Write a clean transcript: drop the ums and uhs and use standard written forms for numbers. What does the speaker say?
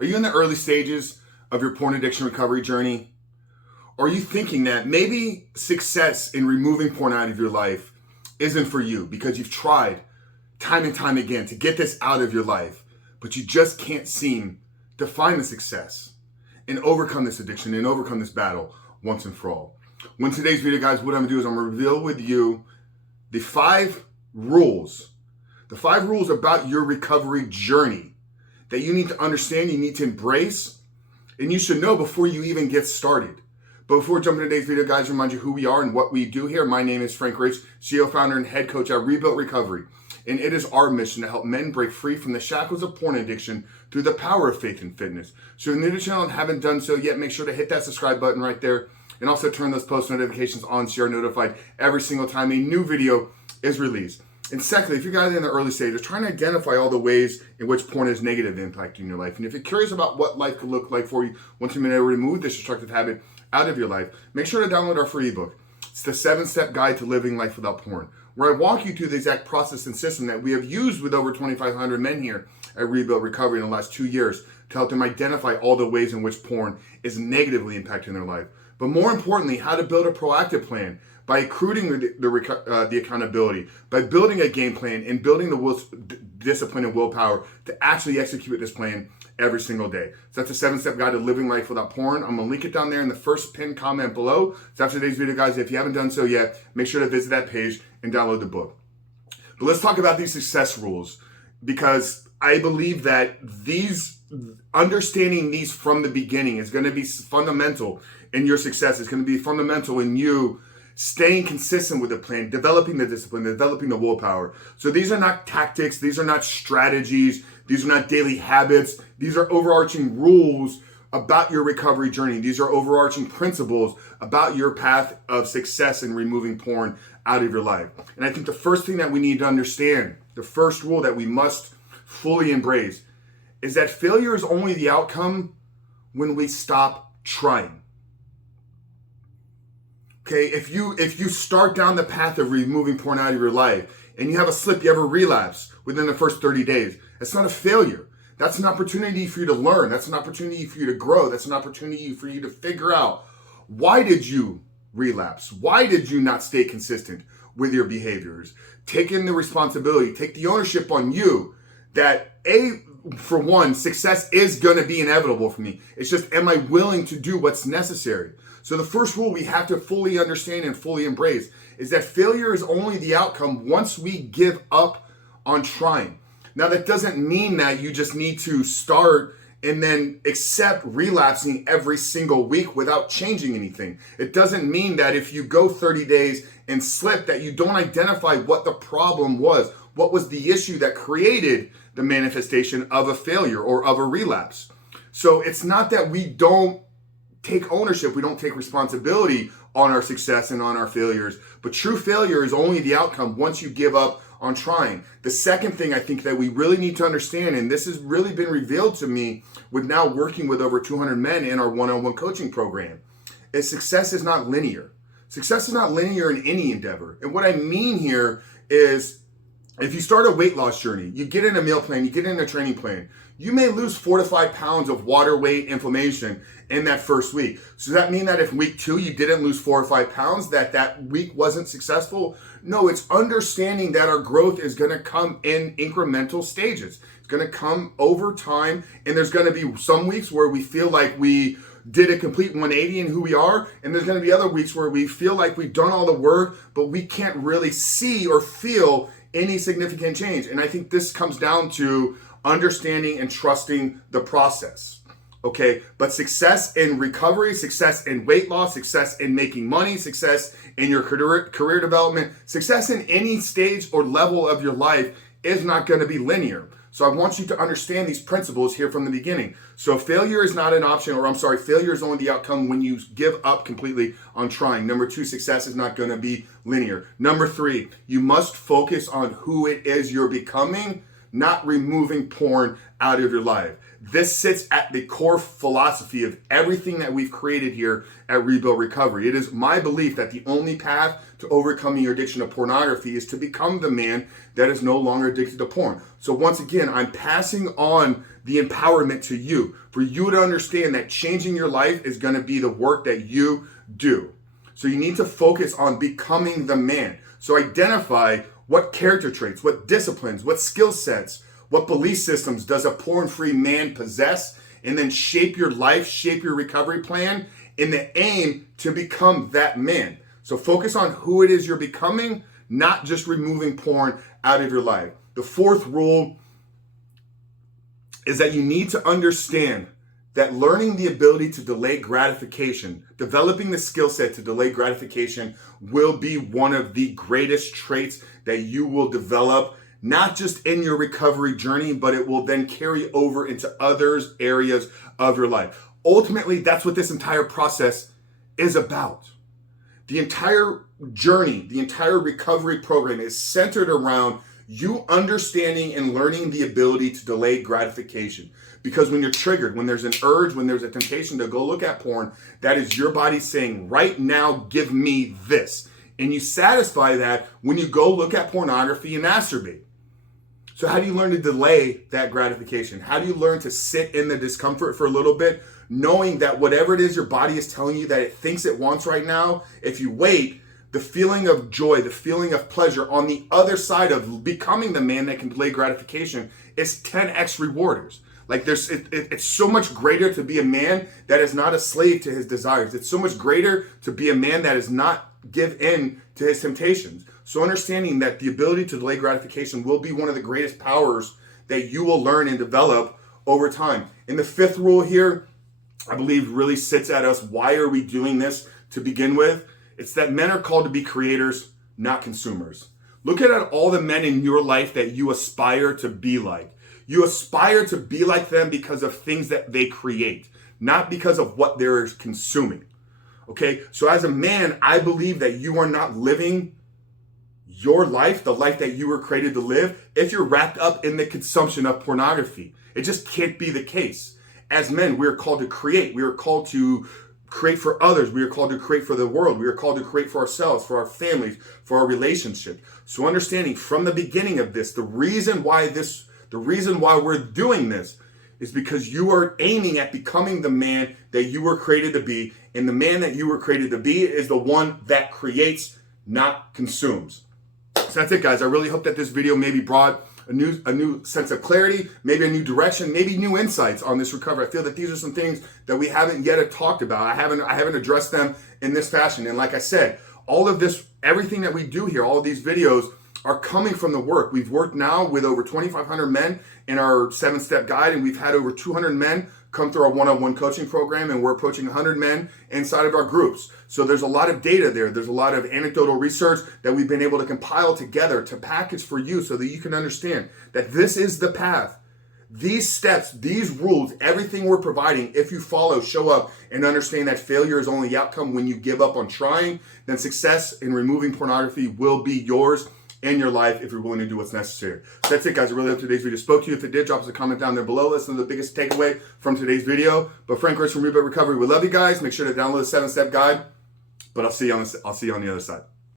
Are you in the early stages of your porn addiction recovery journey? Or are you thinking that maybe success in removing porn out of your life isn't for you because you've tried time and time again to get this out of your life, but you just can't seem to find the success and overcome this addiction and overcome this battle once and for all? Well, in today's video, guys, what I'm gonna do is I'm gonna reveal with you the 5 rules about your recovery journey that you need to understand, you need to embrace, and you should know before you even get started. But before jumping into today's video, guys, remind you who we are and what we do here. My name is Frank Rich, CEO, founder, and head coach at Rebuilt Recovery. And it is our mission to help men break free from the shackles of porn addiction through the power of faith and fitness. So if you're new to the channel and haven't done so yet, make sure to hit that subscribe button right there. And also turn those post notifications on so you're notified every single time a new video is released. And secondly, if you're guys in the early stages, trying to identify all the ways in which porn is negatively impacting your life. And if you're curious about what life could look like for you once you've been able to remove this destructive habit out of your life, make sure to download our free ebook. It's the 7-step guide to living life without porn, where I walk you through the exact process and system that we have used with over 2,500 men here at Rebuilt Recovery in the last 2 years to help them identify all the ways in which porn is negatively impacting their life. But more importantly, how to build a proactive plan by accruing the accountability, by building a game plan and building the discipline and willpower to actually execute this plan every single day. So that's a 7-step guide to living life without porn. I'm gonna link it down there in the first pinned comment below. So after today's video, guys, if you haven't done so yet, make sure to visit that page and download the book. But let's talk about these success rules, because I believe that understanding these from the beginning is gonna be fundamental in your success. It's gonna be fundamental in you staying consistent with the plan, developing the discipline, developing the willpower. So these are not tactics, these are not strategies, these are not daily habits. These are overarching rules about your recovery journey. These are overarching principles about your path of success in removing porn out of your life. And I think the first thing that we need to understand, the first rule that we must fully embrace, is that failure is only the outcome when we stop trying. Okay, if you start down the path of removing porn out of your life and you have a slip, you have a relapse within the first 30 days, it's not a failure. That's an opportunity for you to learn. That's an opportunity for you to grow. That's an opportunity for you to figure out, why did you relapse? Why did you not stay consistent with your behaviors? Take in the responsibility, take the ownership on you that for one, success is gonna be inevitable for me. It's just, am I willing to do what's necessary? So the first rule we have to fully understand and fully embrace is that failure is only the outcome once we give up on trying. Now, that doesn't mean that you just need to start and then accept relapsing every single week without changing anything. It doesn't mean that if you go 30 days and slip, that you don't identify what the problem was. What was the issue that created the manifestation of a failure or of a relapse? So it's not that we don't take ownership, we don't take responsibility on our success and on our failures, but true failure is only the outcome once you give up on trying. The second thing I think that we really need to understand, and this has really been revealed to me with now working with over 200 men in our one-on-one coaching program, is success is not linear. Success is not linear in any endeavor. And what I mean here is, if you start a weight loss journey, you get in a meal plan, you get in a training plan, you may lose 4 to 5 pounds of water weight inflammation in that first week. So does that mean that if week 2 you didn't lose 4 or 5 pounds, that week wasn't successful? No, it's understanding that our growth is gonna come in incremental stages. It's gonna come over time, and there's gonna be some weeks where we feel like we did a complete 180 in who we are, and there's gonna be other weeks where we feel like we've done all the work, but we can't really see or feel any significant change. And I think this comes down to understanding and trusting the process. Okay, but success in recovery, success in weight loss, success in making money, success in your career development, success in any stage or level of your life is not going to be linear. So I want you to understand these principles here from the beginning. So failure is not an option, or failure is only the outcome when you give up completely on trying. Number 2, success is not going to be linear. Number 3, you must focus on who it is you're becoming, not removing porn out of your life. This sits at the core philosophy of everything that we've created here at Rebuild Recovery. It is my belief that the only path to overcoming your addiction to pornography is to become the man that is no longer addicted to porn. So once again, I'm passing on the empowerment to you, for you to understand that changing your life is going to be the work that you do. So you need to focus on becoming the man. So identify what character traits, what disciplines, what skill sets, what belief systems does a porn-free man possess, and then shape your life, shape your recovery plan in the aim to become that man. So focus on who it is you're becoming, not just removing porn out of your life. The fourth rule is that you need to understand that learning the ability to delay gratification, developing the skill set to delay gratification, will be one of the greatest traits that you will develop, not just in your recovery journey, but it will then carry over into other areas of your life. Ultimately, that's what this entire process is about. The entire journey, the entire recovery program is centered around you understanding and learning the ability to delay gratification. Because when you're triggered, when there's an urge, when there's a temptation to go look at porn, that is your body saying, right now, give me this. And you satisfy that when you go look at pornography and masturbate. So how do you learn to delay that gratification? How do you learn to sit in the discomfort for a little bit, knowing that whatever it is your body is telling you that it thinks it wants right now, if you wait, the feeling of joy, the feeling of pleasure on the other side of becoming the man that can delay gratification is 10x rewarders. Like it's so much greater to be a man that is not a slave to his desires. It's so much greater to be a man that is not give in to his temptations. So understanding that the ability to delay gratification will be one of the greatest powers that you will learn and develop over time. And the fifth rule here, I believe, really sits at us. Why are we doing this to begin with? It's that men are called to be creators, not consumers. Look at all the men in your life that you aspire to be like. You aspire to be like them because of things that they create, not because of what they're consuming. Okay, so as a man, I believe that you are not living your life, the life that you were created to live, if you're wrapped up in the consumption of pornography. It just can't be the case. As men, we are called to create. We are called to create for others. We are called to create for the world. We are called to create for ourselves, for our families, for our relationship. So understanding from the beginning of this, the reason why we're doing this is because you are aiming at becoming the man that you were created to be. And the man that you were created to be is the one that creates, not consumes. So that's it, guys. I really hope that this video maybe brought a new sense of clarity, maybe a new direction, maybe new insights on this recovery. I feel that these are some things that we haven't yet talked about. I haven't addressed them in this fashion. And like I said, all of this, everything that we do here, all of these videos are coming from the work. We've worked now with over 2,500 men in our 7-step guide, and we've had over 200 men come through our one-on-one coaching program, and we're approaching 100 men inside of our groups. So there's a lot of data there. There's a lot of anecdotal research that we've been able to compile together to package for you so that you can understand that this is the path. These steps, these rules, everything we're providing, if you follow, show up, and understand that failure is only the outcome when you give up on trying, then success in removing pornography will be yours in your life if you're willing to do what's necessary. So that's it, guys. I really hope today's video spoke to you. If it did, drop us a comment down there below. Listen to the biggest takeaway from today's video. But Frank Rich from Rebuild Recovery, we love you guys. Make sure to download the 7-step guide. But I'll see you on the other side.